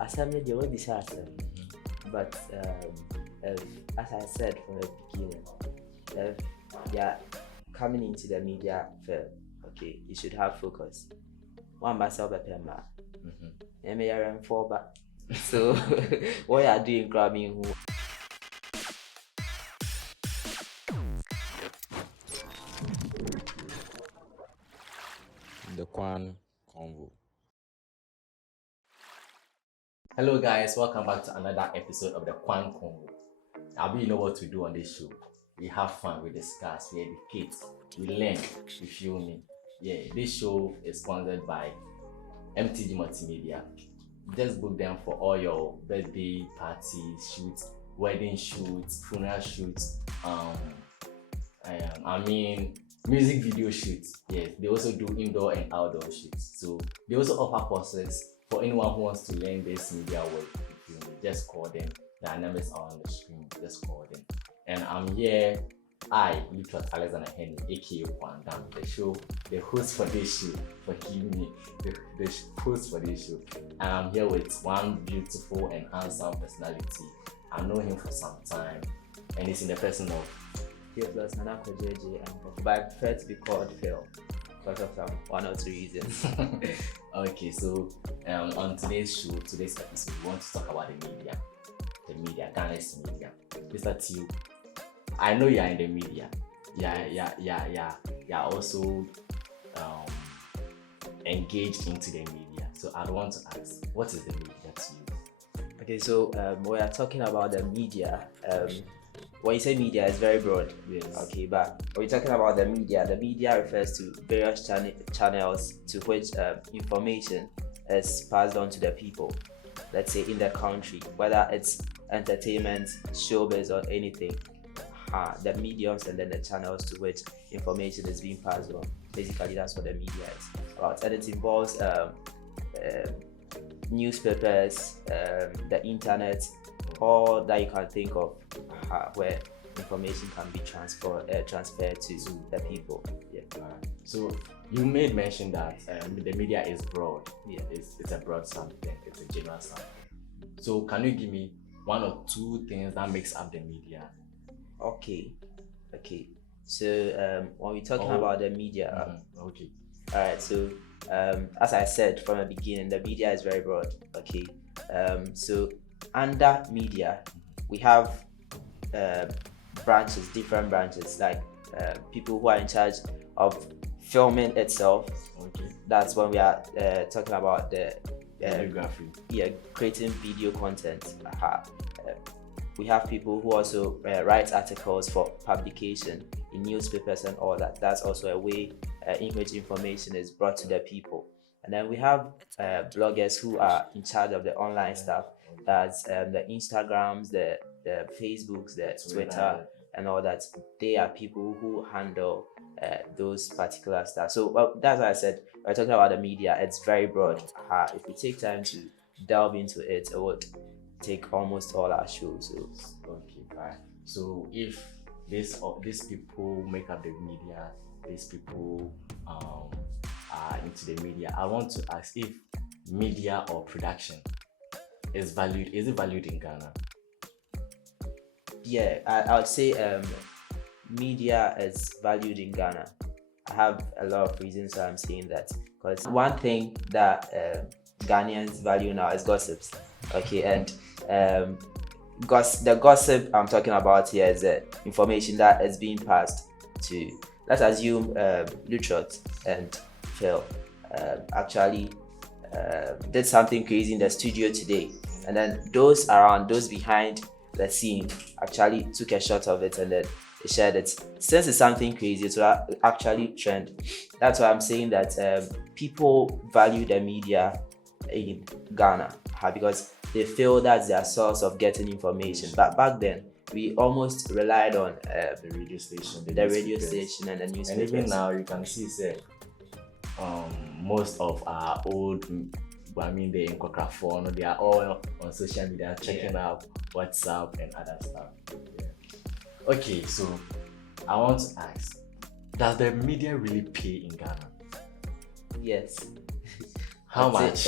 Assembly, they will be certain. But as I said from the beginning, if you're coming into the media field, okay, you should have focus. One myself a pemba. For back. So what you are doing, grabbing who? The Kwan Convo. Hello, guys. Welcome back to another episode of the Kwan Convo. Now, you know what we do on this show. We have fun, we discuss, we educate, we learn, you feel me? Yeah, this show is sponsored by MTG Multimedia. Just book them for all your birthday parties, shoots, wedding shoots, funeral shoots, music video shoots. Yes, they also do indoor and outdoor shoots. So they also offer courses for anyone who wants to learn this media work. Just call them. Their numbers are on the screen. Just call them. And I'm here. I, Lucas Alexander Henry, aka Kwandam, the host for this show, forgive me, the host for this show. And I'm here with one beautiful and handsome personality. I know him for some time, and it's in the person of Plus Nana Kojeji, but I prefer to be called Phil because of some one or two reasons. Okay, so on today's episode, we want to talk about the media, Ghana's media. Mr. Tew, I know you're in the media. You're also engaged into the media. So I want to ask, what is the media to you? Okay, so we are talking about the media. When you say media, it's very broad. Yes. Okay, but when you're talking about the media refers to various channels to which information is passed on to the people. Let's say in the country, whether it's entertainment, showbiz, or anything. The mediums and then the channels to which information is being passed on. Basically, that's what the media is about, and it involves newspapers, the internet, all that you can think of, where information can be transferred to the people. Yeah. So you made mention that the media is broad. Yeah. It's a broad something. It's a general something. So can you give me one or two things that makes up the media? Okay. So when we're talking about the media, okay. All right. So as I said from the beginning, the media is very broad. Okay. So under media, we have different branches, like people who are in charge of filming itself. Okay. That's when we are talking about the videography. Yeah, creating video content. We have people who also write articles for publication in newspapers and all that. That's also a way in which information is brought to the people. And then we have bloggers who are in charge of the online stuff. That's the Instagrams, the Facebooks, the Twitter, and all that. They are people who handle those particular stuff. So that's why I said we're talking about the media. It's very broad. If we take time to delve into it, it would take almost all our shows. Okay, fine. So if these people make up the media, these people are into the media, I want to ask if media or production is it valued in Ghana? Yeah, I would say media is valued in Ghana. I have a lot of reasons why I'm saying that. Because one thing that Ghanaians value now is gossips. Okay, and the gossip I'm talking about here is the information that is being passed to, let's assume Lutrot and Phil actually did something crazy in the studio today, and then those behind the scene actually took a shot of it and then they shared it. Since it's something crazy, it will actually trend. That's why I'm saying that people value the media in Ghana because they feel that's their source of getting information. But back then, we almost relied on the radio station, and the newspapers. And even now, you can see, most of our old, the Cinematographer, they are all on social media checking out WhatsApp and other stuff. Yeah. Okay, so I want to ask, does the media really pay in Ghana? Yes. How much?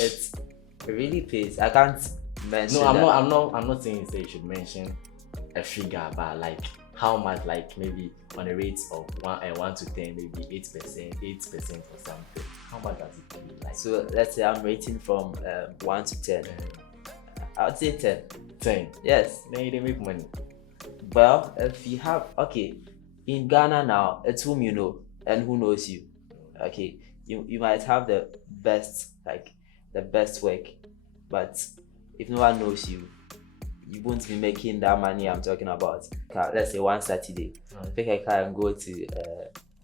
It really pays. I can't mention No, I'm that. not. I'm not saying you say you should mention a figure, but like how much, like maybe on a rate of 1 to 10, maybe 8%, 8% or something. How much does it pay? Like So let's say I'm rating from 1 to 10. I would say 10. 10. Yes. Then they make money. Well, if you have, okay, in Ghana now, it's whom you know and who knows you. Okay, you might have the best, like the best work, but if no one knows you, you won't be making that money I'm talking about. Let's say one Saturday, pick a car and go to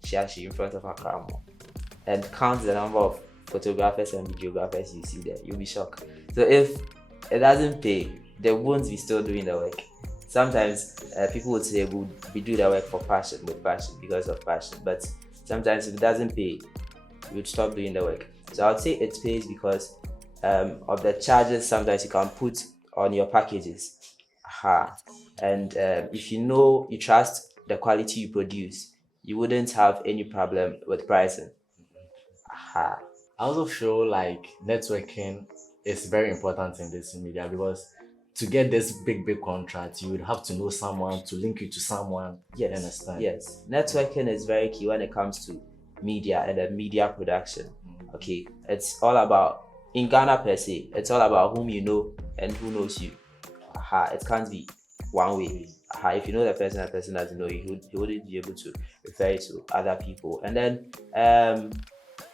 Shashi in front of a car and count the number of photographers and videographers you see there. You'll be shocked. So if it doesn't pay, they won't be still doing the work. Sometimes people would say we do the work for passion, with passion, because of passion. But sometimes if it doesn't pay, you would stop doing the work. So I would say it pays because of the charges sometimes you can put on your packages. And if you trust the quality you produce, you wouldn't have any problem with pricing. I also feel like networking is very important in this media because to get this big contract, you would have to know someone to link you to someone. You Yes, understand? yes. Networking is very key when it comes to media and media production. Okay, it's all about, in Ghana per se, it's all about whom you know and who knows you. It can't be one way. If you know the person doesn't know you, he wouldn't be able to refer you to other people. And then,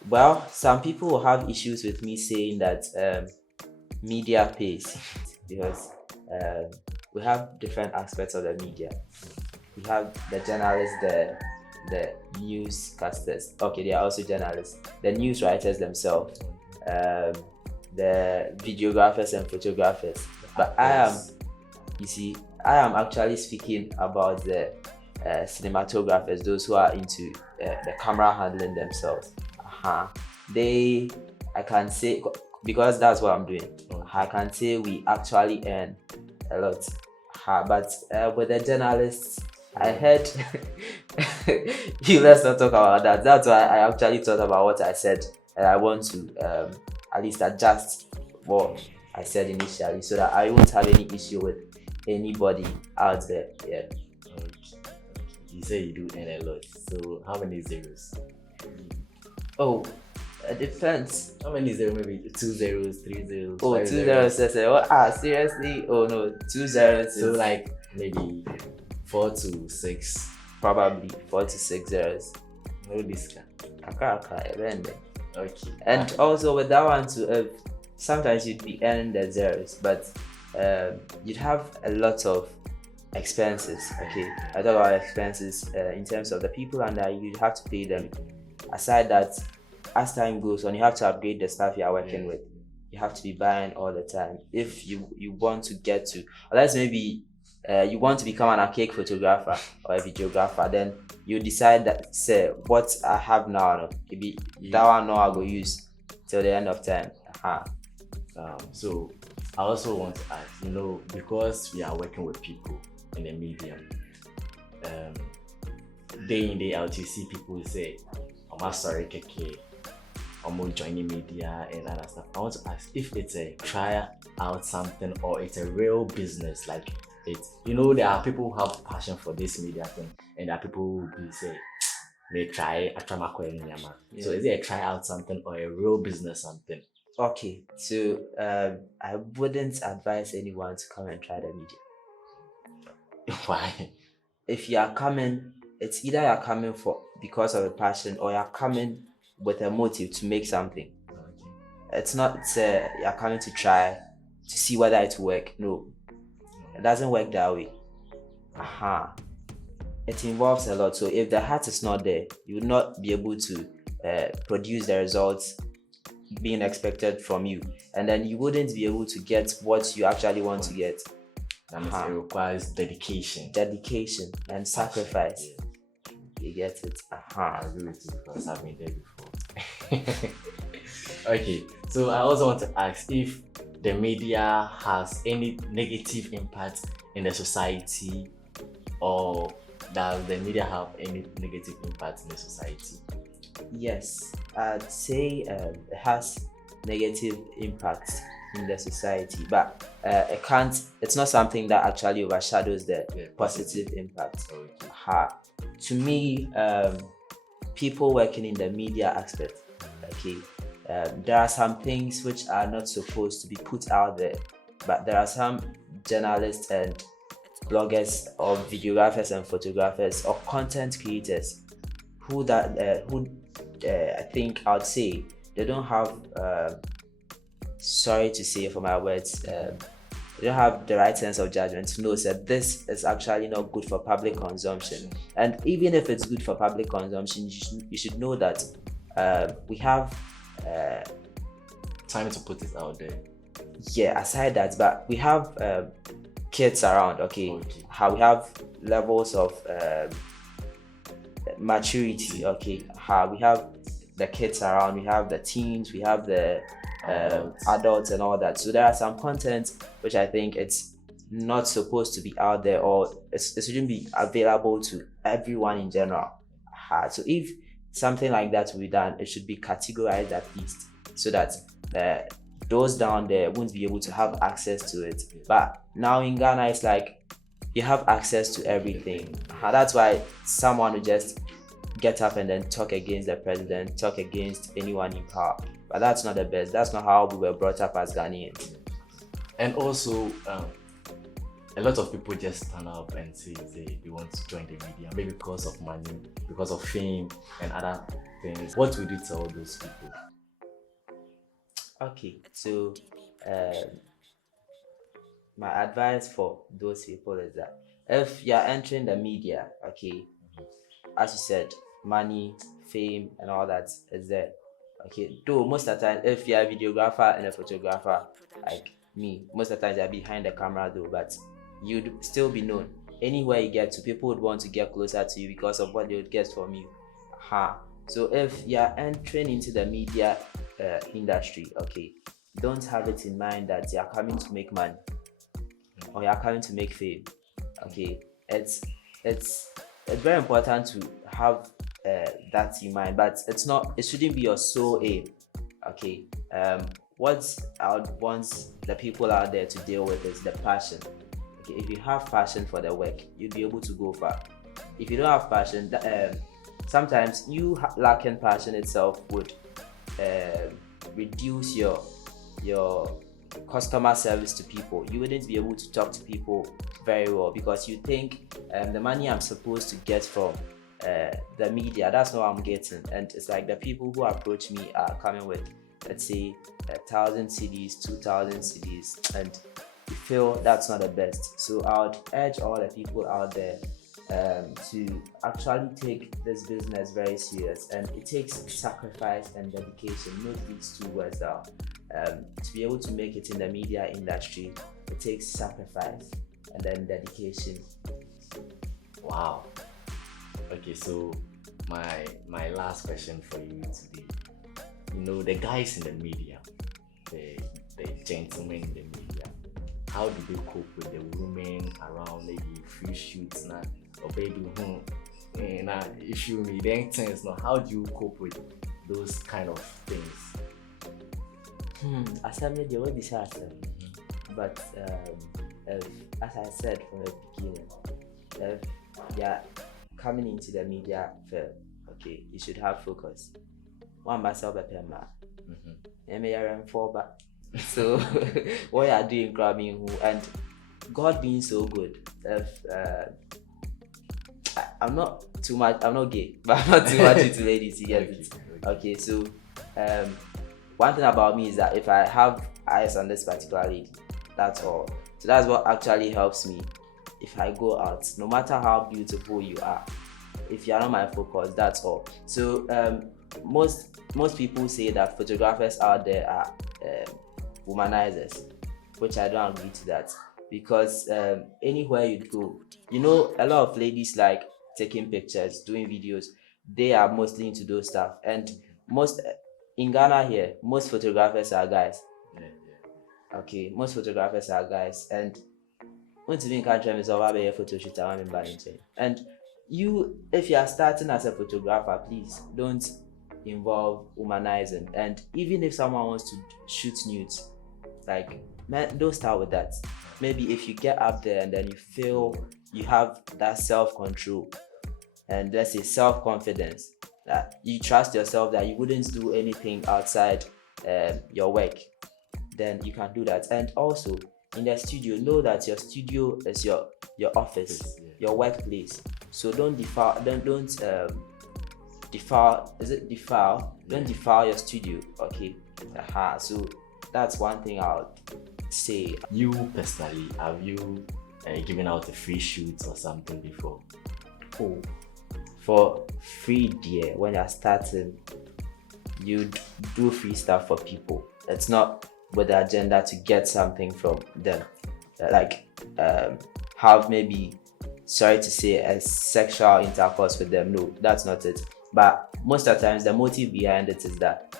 well, some people will have issues with me saying that media pays because we have different aspects of the media. We have the journalists, the newscasters. Okay, they are also journalists. The news writers themselves, the videographers and photographers. But I am actually speaking about the cinematographers, those who are into the camera handling themselves. I can say, because that's what I'm doing, I can say we actually earn a lot. But with the journalists, I heard let's not talk about that. That's why I actually thought about what I said, and I want to at least adjust what I said initially so that I won't have any issue with anybody out there. Yeah. You say you do earn a lot. So how many zeros? Oh, it depends. How many zeros? Maybe 2 zeros, 3 zeros. Oh, 5 2 zeros. zeros. Seriously? Oh no, 2 zeros. So like maybe 4 to 6. Probably 4 to 6 zeros. No discount. Okay. And also with that one too, sometimes you'd be earning the zeros, but you'd have a lot of expenses. Okay, I talk about expenses in terms of the people under you. You'd have to pay them. Aside that, as time goes on, you have to upgrade the stuff you are working with. You have to be buying all the time if you want to get to, unless maybe you want to become an archaic photographer or a videographer, then you decide that, say, what I have now, maybe that one now I go use till the end of time. So I also want to ask, because we are working with people in the medium, day in, day out, you see people say, I'm sorry, KK, I'm joining media and other stuff. I want to ask if it's a try out something or it's a real business. Like there are people who have passion for this media thing, and there are people who do say, may try a trauma. So is it a try out something or a real business something? Okay, so I wouldn't advise anyone to come and try the media. Why? If you are coming, it's either you're coming because of a passion or you're coming with a motive to make something. It's not you're coming to try to see whether it will work. No, it doesn't work that way. It involves a lot. So if the heart is not there, you will not be able to produce the results being expected from you, and then you wouldn't be able to get what you actually want to get. That means it requires dedication And sacrifice. You get it. I agree with you because I've been there before. Okay, so I also want to ask if the media has any negative impact in the society, or does the media have any negative impact in the society? Yes, I'd say it has negative impact in the society, but it can't. It's not something that actually overshadows the positive impact. To me, people working in the media aspect, okay, there are some things which are not supposed to be put out there, but there are some journalists and bloggers or videographers and photographers or content creators who I think I would say they don't have sorry to say for my words, they don't have the right sense of judgment to know that this is actually not good for public consumption. And even if it's good for public consumption, you should know that we have time to put it out there. Yeah, aside that, but we have kids around, okay? How we have levels of maturity, okay? How we have the kids around, we have the teens, we have the adults and all that. So there are some content which I think it's not supposed to be out there, or it shouldn't be available to everyone in general. So if something like that will be done, it should be categorized at least, so that those down there won't be able to have access to it. But now in Ghana, it's like you have access to everything. That's why someone will just get up and then talk against the president, talk against anyone in power. But that's not the best. That's not how we were brought up as Ghanaians. And also, a lot of people just stand up and say they want to join the media, maybe because of money, because of fame and other things. What would you tell those people? Okay, so my advice for those people is that if you're entering the media, okay, as you said, money, fame, and all that is there. Okay, though most of the time, if you're a videographer and a photographer like me, most of the time you're behind the camera though, but you'd still be known. Anywhere you get to, people would want to get closer to you because of what they would get from you. So if you're entering into the media industry, okay, don't have it in mind that you're coming to make money or you're coming to make fame. Okay, it's very important to have that in mind, but it shouldn't be your sole aim. Okay, what I would want the people out there to deal with is the passion. Okay, if you have passion for the work, you'll be able to go far. If you don't have passion, sometimes you lacking passion itself would reduce your customer service to people. You wouldn't be able to talk to people very well because you think the money I'm supposed to get from the media, that's not what I'm getting. And it's like the people who approach me are coming with, let's say, 1,000 CDs, 2,000 CDs, and you feel that's not the best. So I would urge all the people out there to actually take this business very serious, and it takes sacrifice and dedication. Note these two words down. To be able to make it in the media industry, it takes sacrifice and then dedication. Wow. Okay, so my last question for you today. The guys in the media, the gentlemen in the media, how do they cope with the women around, maybe free shoots now, or baby issue me then things now? How do you cope with those kind of things? Assembly they will be certain. But as I said from the beginning, if you're coming into the media field, okay, you should have focus. One myself a pema. So what you are doing, grabbing who, and God being so good. If I'm not gay, but I'm not too much into ladies, you get it. Okay, so one thing about me is that if I have eyes on this particular lady, that's all. So that's what actually helps me. If I go out, no matter how beautiful you are, if you are not my focus, that's all. So most people say that photographers out there are womanizers, which I don't agree to that, because anywhere you go, a lot of ladies like taking pictures, doing videos. They are mostly into those stuff, and most in Ghana here, most photographers are guys. Okay, most photographers are guys, and photo shoot and if you are starting as a photographer, please don't involve womanizing. And even if someone wants to shoot nudes, Like, man, don't start with that. Maybe if you get up there and then you feel you have that self-control and let's say self-confidence, that you trust yourself that you wouldn't do anything outside your work, then you can do that. And also in the studio, know that your studio is your office, your workplace. So don't defile, don't defile, is it defile? Don't defile your studio, okay? So that's one thing I'll say. You personally, have you given out a free shoot or something before? Oh, for free, dear, when you're starting, you do free stuff for people. It's not with the agenda to get something from them, like have maybe, sorry to say, a sexual intercourse with them. No, that's not it. But most of the times the motive behind it is that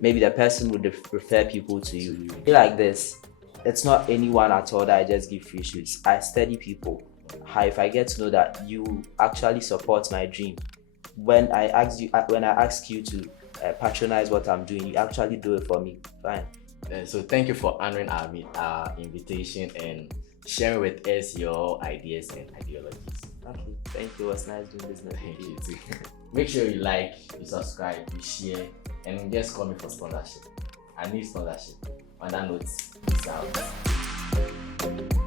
maybe the person would refer people to you. Like this, it's not anyone at all that I just give free shoots. I study people. How if I get to know that you actually support my dream, when I ask you to patronize what I'm doing, you actually do it for me. Fine. So thank you for honoring our invitation and sharing with us your ideas and ideologies. Okay, thank you. It was nice doing business. Thank you too. Make sure you like, you subscribe, you share, and just call me for sponsorship. I need sponsorship. On that note, peace out.